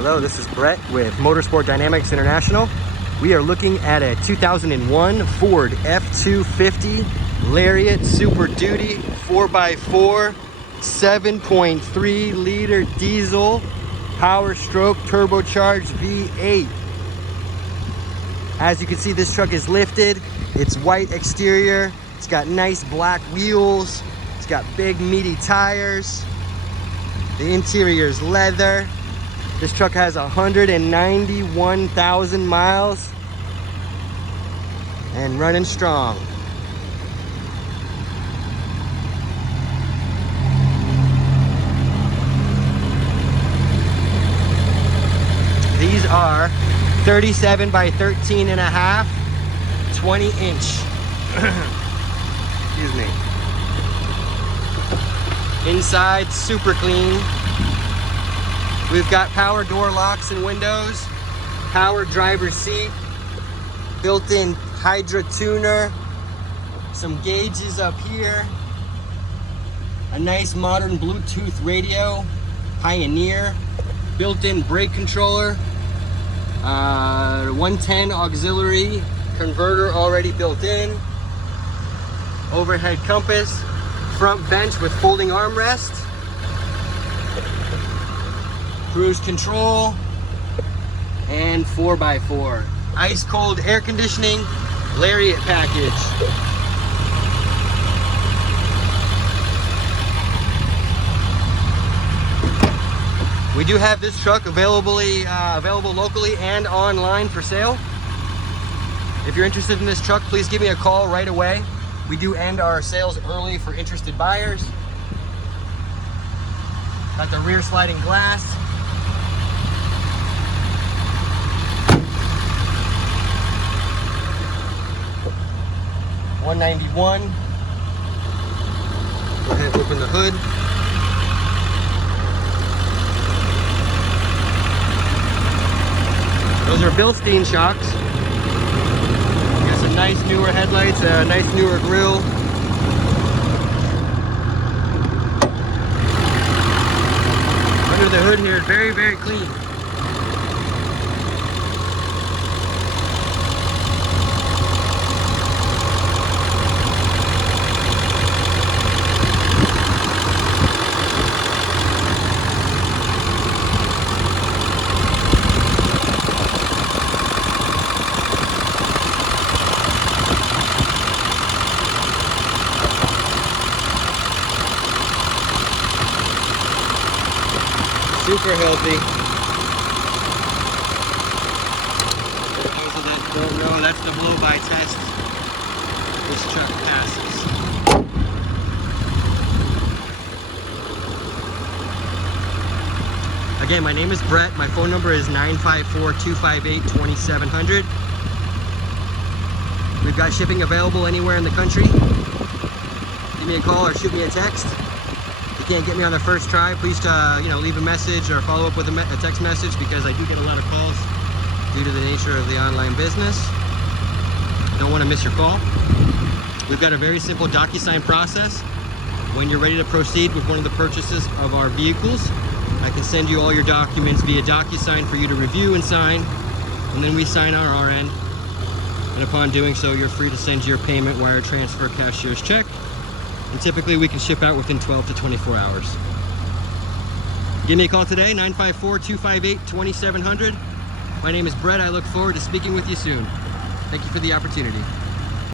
Hello, this is Brett with Motorsport Dynamics International. We are looking at a 2001 Ford F-250 Lariat Super Duty 4x4 7.3 liter diesel power stroke turbocharged V8. As you can see, this truck is lifted. It's white exterior. It's got nice black wheels. It's got big meaty tires. The interior is leather. This truck has 191,000 miles and running strong. These are 37 by 13 and a half, 20 inch. Excuse me. Inside, super clean. We've got power door locks and windows, power driver's seat, built-in Hydra tuner, some gauges up here, a nice modern Bluetooth radio, Pioneer, built-in brake controller, 110 auxiliary converter already built in, overhead compass, front bench with folding armrest, cruise control, and 4x4. Ice cold air conditioning, Lariat package. We do have this truck available locally and online for sale. If you're interested in this truck, please give me a call right away. We do end our sales early for interested buyers. Got the rear sliding glass. $191. Go ahead, open the hood. Those are Bilstein shocks. Got some nice newer headlights, a nice newer grille. Under the hood here, very, very clean. Super healthy. For those of that don't know, that's the blow-by test this truck passes. Again, my name is Brett. My phone number is 954-258-2700. We've got shipping available anywhere in the country. Give me a call or shoot me a text. Can't get me on the first try, please leave a message or follow up with a text message, because I do get a lot of calls due to the nature of the online business. Don't want to miss your call. We've got a very simple DocuSign process. When you're ready to proceed with one of the purchases of our vehicles, I can send you all your documents via DocuSign for you to review and sign, and then we sign on our end. And upon doing so, you're free to send your payment, wire transfer, cashier's check. And typically we can ship out within 12 to 24 hours. Give me a call today, 954-258-2700. My name is Brett. I look forward to speaking with you soon. Thank you for the opportunity.